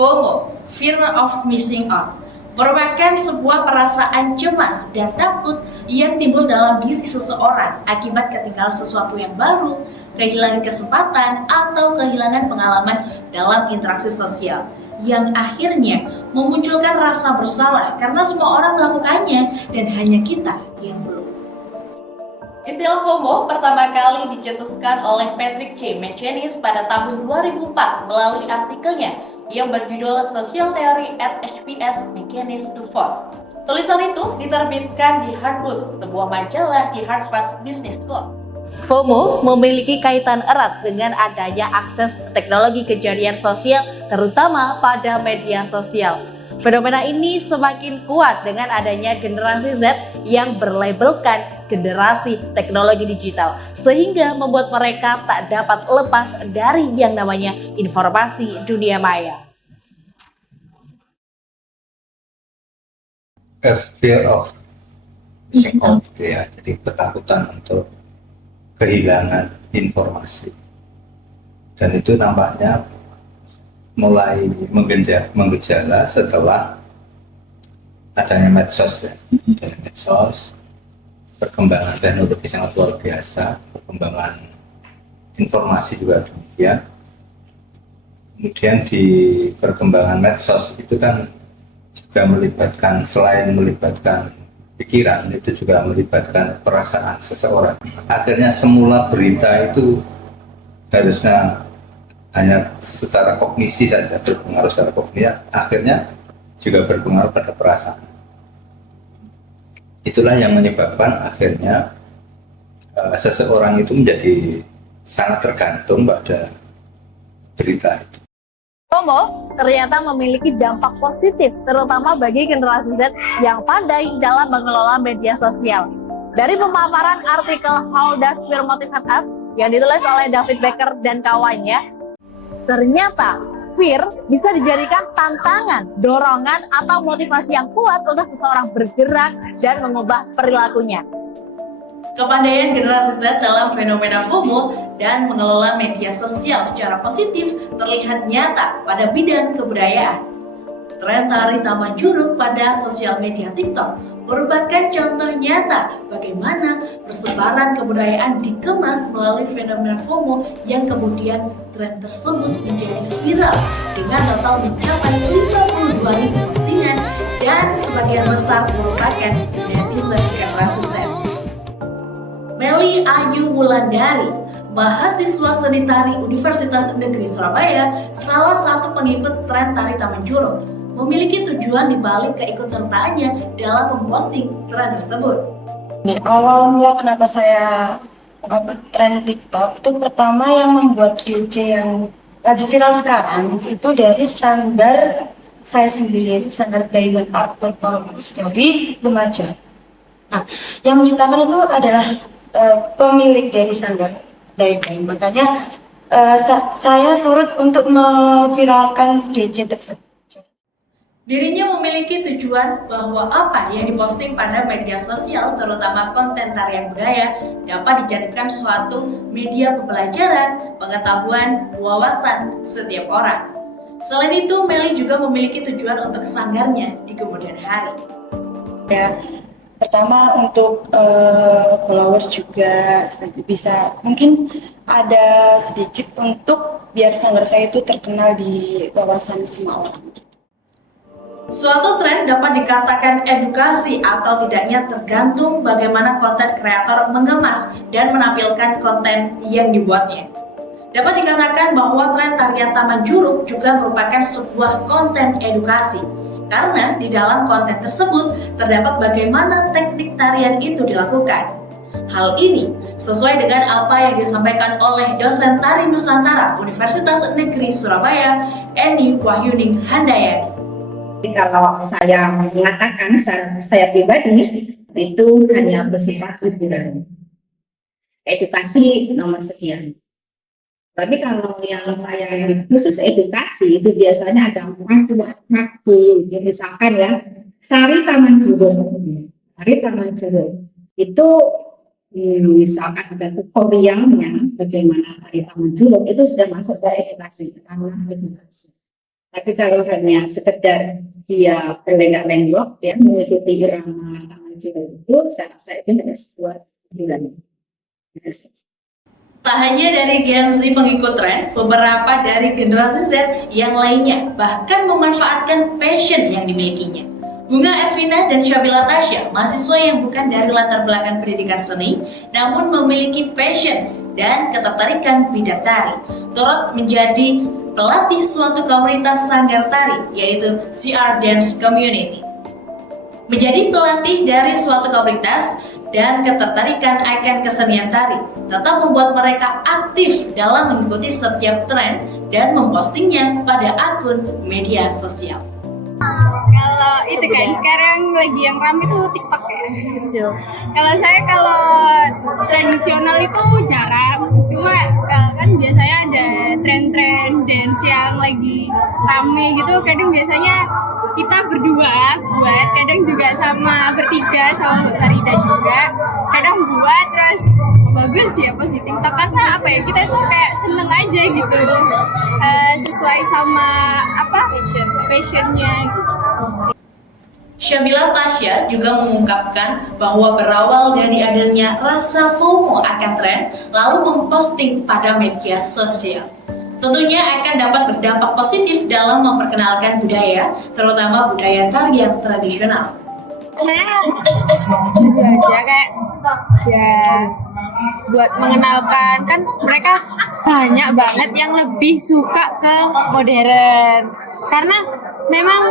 FOMO, Fear of Missing Out, merupakan sebuah perasaan cemas dan takut yang timbul dalam diri seseorang akibat ketinggalan sesuatu yang baru, kehilangan kesempatan, atau kehilangan pengalaman dalam interaksi sosial, yang akhirnya memunculkan rasa bersalah karena semua orang melakukannya dan hanya kita yang belum. Istilah FOMO pertama kali dicetuskan oleh Patrick C. McInnes pada tahun 2004 melalui artikelnya yang berjudul Social Theory at HBS McInnes to Voss. Tulisan itu diterbitkan di Harvard, sebuah majalah di Harvard Business School. FOMO memiliki kaitan erat dengan adanya akses teknologi kejadian sosial, terutama pada media sosial. Fenomena ini semakin kuat dengan adanya generasi Z yang berlabelkan generasi teknologi digital, sehingga membuat mereka tak dapat lepas dari yang namanya informasi dunia maya. Fear of missing out, ya, jadi ketakutan untuk kehilangan informasi, dan itu nampaknya mulai menggejala setelah adanya medsos, ya. Adanya medsos, perkembangan teknologi sangat luar biasa, perkembangan informasi juga demikian. Kemudian di perkembangan medsos itu kan juga melibatkan, selain melibatkan pikiran, itu juga melibatkan perasaan seseorang. Akhirnya semula berita itu harusnya hanya secara kognisi saja, berpengaruh secara kognisi, akhirnya juga berpengaruh pada perasaan. Itulah yang menyebabkan akhirnya seseorang itu menjadi sangat tergantung pada berita itu. FOMO ternyata memiliki dampak positif, terutama bagi generasi Z yang pandai dalam mengelola media sosial. Dari pemaparan artikel How Does Fear Motivate Us yang ditulis oleh David Becker dan kawannya, ternyata fear bisa dijadikan tantangan, dorongan, atau motivasi yang kuat untuk seseorang bergerak dan mengubah perilakunya. Kepandaian generasi Z dalam fenomena FOMO dan mengelola media sosial secara positif terlihat nyata pada bidang kebudayaan. Tren tari taman juruk pada sosial media TikTok merupakan contoh nyata bagaimana persebaran kebudayaan dikemas melalui fenomena FOMO yang kemudian tren tersebut menjadi viral dengan total mencapai 52.000 postingan dan sebagian besar merupakan netizen generasi Z. Melly Ayu Wulandari, mahasiswa seni tari Universitas Negeri Surabaya, salah satu pengikut tren tari taman juruk, memiliki tujuan dibalik keikutsertaannya dalam memposting tren tersebut. Awal mula kenapa saya tren TikTok itu, pertama yang membuat DC yang lagi viral sekarang itu dari sanggar saya sendiri, yaitu sanggar Diamond Art Performance dari Lumajang. Nah, yang menciptakan itu adalah pemilik dari sanggar Diamond. Makanya saya turut untuk memviralkan DC tersebut. Dirinya memiliki tujuan bahwa apa yang diposting pada media sosial, terutama konten tarian budaya, dapat dijadikan suatu media pembelajaran, pengetahuan, wawasan setiap orang. Selain itu, Melly juga memiliki tujuan untuk sanggarnya di kemudian hari. Ya, pertama untuk followers juga seperti bisa mungkin ada sedikit untuk biar sanggar saya itu terkenal di wawasan semua orang. Suatu tren dapat dikatakan edukasi atau tidaknya tergantung bagaimana konten kreator mengemas dan menampilkan konten yang dibuatnya. Dapat dikatakan bahwa tren tarian taman juruk juga merupakan sebuah konten edukasi, karena di dalam konten tersebut terdapat bagaimana teknik tarian itu dilakukan. Hal ini sesuai dengan apa yang disampaikan oleh dosen tari Nusantara Universitas Negeri Surabaya, Eni Wahyuning Handayani. Kalau saya mengatakan saya pribadi itu hanya bersifat hiburan, edukasi nomor sekian. Tapi kalau yang khusus edukasi itu biasanya ada waktu, misalkan ya tari taman juruk itu misalkan ada tutorialnya bagaimana tari taman juruk, itu sudah masuk ke edukasi, ranah edukasi. Tapi kalau hanya sekedar dia berlenggak-lenggok ya mengikuti irama tangan juru itu, saya rasa itu adalah sebuah hiburan. Tak hanya dari Gen Z pengikut tren, beberapa dari generasi Z yang lainnya bahkan memanfaatkan passion yang dimilikinya. Bunga Ervina dan Syabila Tasya, mahasiswa yang bukan dari latar belakang pendidikan seni, namun memiliki passion dan ketertarikan bidang tari, turut menjadi pelatih suatu komunitas sanggar tari, yaitu CR Dance Community. Menjadi pelatih dari suatu komunitas dan ketertarikan akan kesenian tari tetap membuat mereka aktif dalam mengikuti setiap tren dan mempostingnya pada akun media sosial. Kalau itu kan sekarang lagi yang ramai itu TikTok ya. Kalau saya tradisional itu jarang. Cuma kan biasanya ada tren-tren dance yang lagi rame gitu. Kadang biasanya kita berdua buat, kadang juga sama bertiga sama Mbak Farida juga. Kadang buat terus bagus ya positif TikTok karena apa ya, kita tuh kayak seneng aja gitu. Sesuai sama passionnya. Syabila Tasya juga mengungkapkan bahwa berawal dari adanya rasa FOMO akan tren, lalu memposting pada media sosial. Tentunya akan dapat berdampak positif dalam memperkenalkan budaya, terutama budaya tarian tradisional. Saya setuju aja kayak ya buat mengenalkan, kan mereka banyak banget yang lebih suka ke modern karena memang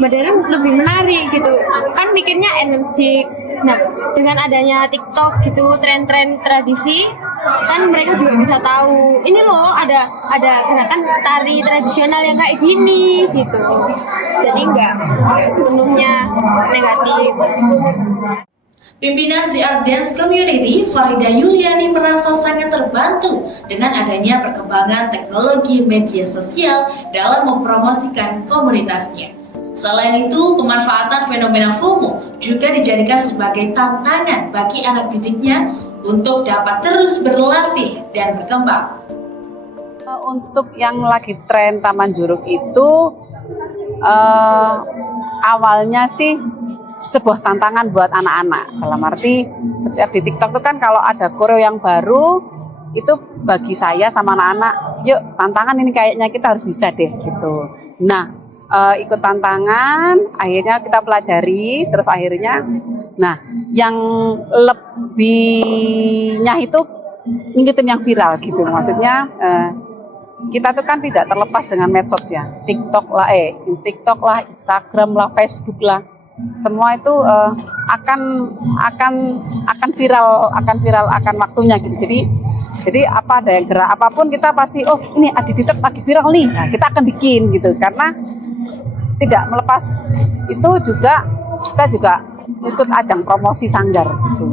modern lebih menarik gitu kan, mikirnya energik. Nah dengan adanya TikTok gitu, tren-tren tradisi kan mereka juga bisa tahu ini loh ada gerakan tari tradisional yang kayak gini gitu, jadi nggak sepenuhnya negatif. Pimpinan CR Dance Community, Farida Yuliani, merasa sangat terbantu dengan adanya perkembangan teknologi media sosial dalam mempromosikan komunitasnya. Selain itu, pemanfaatan fenomena FOMO juga dijadikan sebagai tantangan bagi anak didiknya untuk dapat terus berlatih dan berkembang. Untuk yang lagi tren Taman Juruk itu awalnya sih sebuah tantangan buat anak-anak. Dalam arti setiap di TikTok itu kan kalau ada koreo yang baru, itu bagi saya sama anak-anak, yuk tantangan ini kayaknya kita harus bisa deh gitu. Nah ikut tantangan, akhirnya kita pelajari, terus akhirnya nah yang lebihnya itu ngikutin yang viral gitu. Maksudnya kita tuh kan tidak terlepas dengan medsos ya, TikTok lah, Instagram lah, Facebook lah. Semua itu akan viral akan waktunya gitu. Jadi apa ada yang gerak apapun kita pasti ini di TikTok lagi viral nih. Nah, kita akan bikin gitu karena tidak melepas itu juga kita juga ikut ajang promosi sanggar gitu.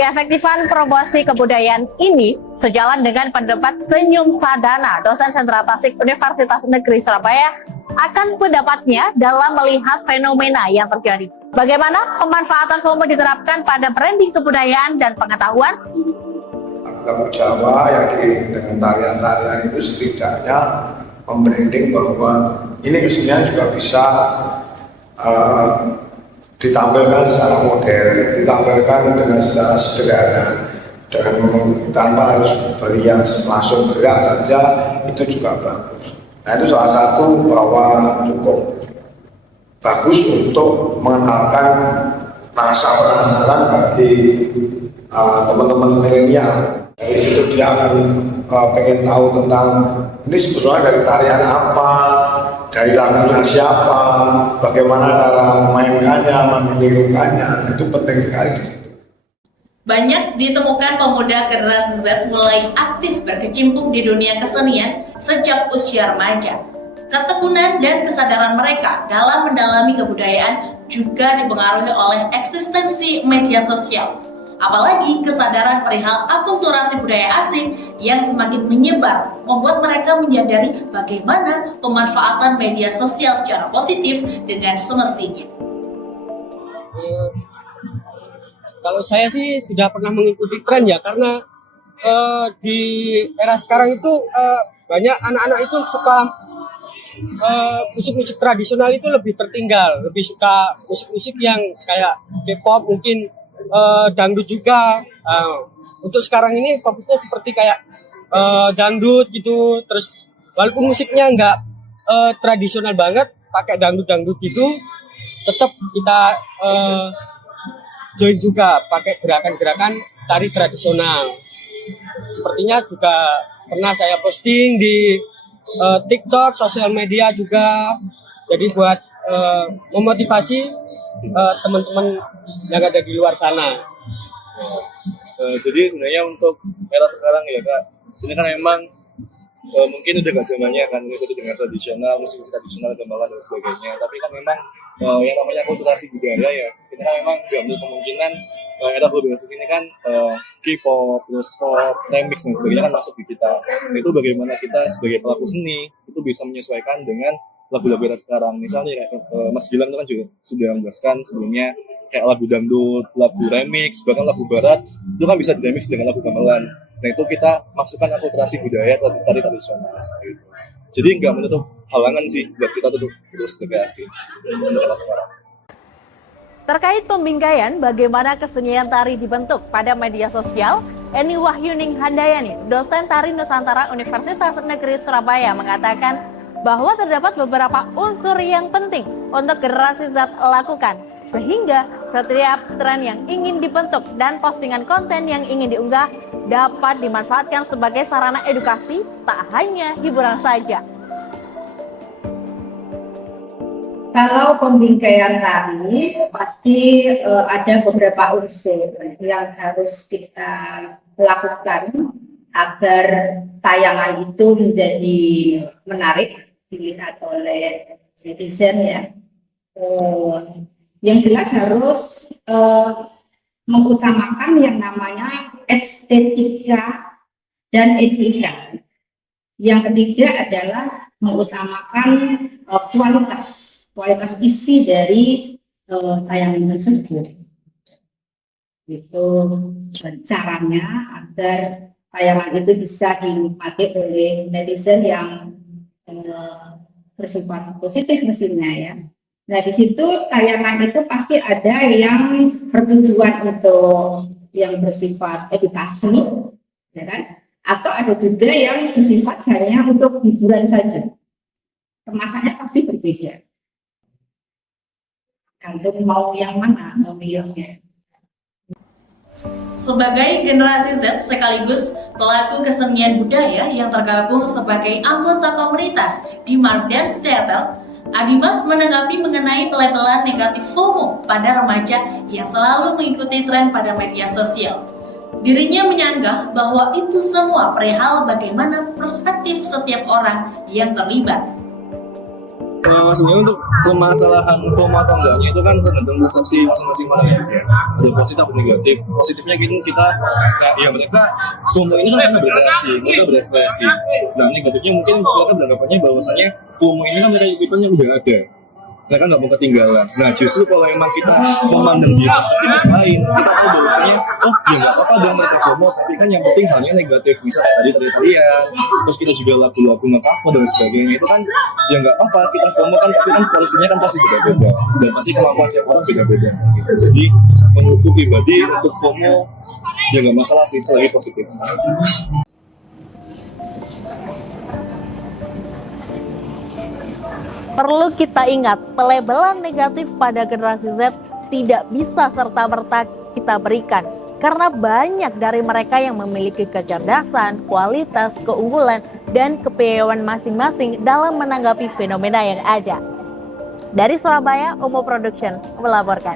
Keefektifan promosi kebudayaan ini sejalan dengan pendapat Senyum Sadana, dosen sentra Tasik Universitas Negeri Surabaya, akan pendapatnya dalam melihat fenomena yang terjadi. Bagaimana pemanfaatan FOMO diterapkan pada branding kebudayaan dan pengetahuan? Lagu Jawa yang dengan tarian-tarian itu setidaknya membranding bahwa ini kesenian juga bisa ditampilkan secara modern, ditampilkan dengan secara sederhana, tanpa harus berhias, langsung gerak saja, itu juga bagus. Nah itu salah satu bahwa cukup bagus untuk mengenalkan rasa penasaran bagi teman-teman milenial. Dari situ dia akan pengen tahu tentang ini sebetulnya dari tarian apa, dari lagunya siapa, bagaimana cara memainkannya, menirukannya. Nah, itu penting sekali di situ. Banyak ditemukan pemuda generasi Z mulai aktif berkecimpung di dunia kesenian sejak usia remaja. Ketekunan dan kesadaran mereka dalam mendalami kebudayaan juga dipengaruhi oleh eksistensi media sosial. Apalagi kesadaran perihal akulturasi budaya asing yang semakin menyebar membuat mereka menyadari bagaimana pemanfaatan media sosial secara positif dengan semestinya. Kalau saya sih sudah pernah mengikuti tren ya, karena di era sekarang itu banyak anak-anak itu suka musik-musik tradisional itu lebih tertinggal, lebih suka musik-musik yang kayak K-pop, mungkin dangdut juga. Untuk sekarang ini fokusnya seperti kayak dangdut gitu, terus walaupun musiknya nggak tradisional banget, pakai dangdut-dangdut gitu, tetap kita join juga pakai gerakan-gerakan tari tradisional. Sepertinya juga pernah saya posting di TikTok, sosial media juga. Jadi buat memotivasi teman-teman yang ada di luar sana. Jadi sebenarnya untuk era sekarang ya Kak, ini kan memang mungkin udah gak zamannya kan mengikuti dengan tradisional, musik tradisional, gamelan dan sebagainya. Tapi kan memang yang namanya akulturasi budaya ya, ini kan memang gak menutup kemungkinan era globalisasi ini kan K-pop, terus pop, remix dan sebagainya kan masuk di kita. Nah, itu bagaimana kita sebagai pelaku seni itu bisa menyesuaikan dengan lagu-lagu era sekarang. Misalnya kayak Mas Gilang itu kan juga sudah menjelaskan sebelumnya kayak lagu dangdut, lagu remix, bahkan lagu barat itu kan bisa diremix dengan lagu gamelan. Nah itu kita masukkan akulturasi budaya tari tradisional seperti itu. Jadi nggak menutup halangan sih buat kita tuh terus berkreasi untuk era sekarang. Terkait pembingkaian bagaimana kesenian tari dibentuk pada media sosial, Eni Wahyuning Handayani, dosen tari Nusantara Universitas Negeri Surabaya mengatakan bahwa terdapat beberapa unsur yang penting untuk generasi Z lakukan, sehingga setiap tren yang ingin dibentuk dan postingan konten yang ingin diunggah dapat dimanfaatkan sebagai sarana edukasi, tak hanya hiburan saja. Kalau pembingkaian tari, pasti ada beberapa unsur yang harus kita lakukan agar tayangan itu menjadi menarik dilihat oleh netizen ya. Yang jelas harus mengutamakan yang namanya estetika dan etika. Yang ketiga adalah mengutamakan kualitas isi dari tayangan tersebut. Itu caranya agar tayangan itu bisa dinikmati oleh netizen yang bersifat positif mestinya ya. Nah di situ tayangan itu pasti ada yang bertujuan untuk yang bersifat edukasi, ya kan? Atau ada juga yang bersifat hanya untuk hiburan saja. Kemasannya pasti berbeda. Gantung mau yang mana memilihnya. Sebagai generasi Z sekaligus pelaku kesenian budaya yang tergabung sebagai anggota komunitas di Mark Dance Theater, Adimas menanggapi mengenai pelabelan negatif FOMO pada remaja yang selalu mengikuti tren pada media sosial. Dirinya menyanggah bahwa itu semua perihal bagaimana perspektif setiap orang yang terlibat. Sebenarnya untuk permasalahan FOMO atau enggaknya itu kan tergantung persepsi masing-masing orang ya. Ada positif atau negatif. Positifnya kita kayak ya mereka FOMO ini kan berkreasi, mereka berekspresi. Nah negatifnya mungkin mereka beranggapannya bahwasanya FOMO ini kan mereka yang udah ada. Mereka nggak mau ketinggalan. Nah justru kalau memang kita memandang dia perspektif yang lain, kita tahu bahwasanya oh ya nggak apa-apa dong mereka FOMO, tapi kan yang penting halnya negatif. Bisa kayak tadi tarian, terus kita juga lagu-lagu nge-cover dan sebagainya itu kan ya nggak apa-apa kita FOMO kan, tapi kan porsinya kan pasti beda-beda dan pasti kemampuan setiap orang beda-beda. Jadi menurutku pribadi untuk FOMO ya nggak masalah sih selagi positif. Perlu kita ingat, pelabelan negatif pada generasi Z tidak bisa serta-merta kita berikan. Karena banyak dari mereka yang memiliki kecerdasan, kualitas, keunggulan, dan kepiawaian masing-masing dalam menanggapi fenomena yang ada. Dari Surabaya, Omo Production melaporkan.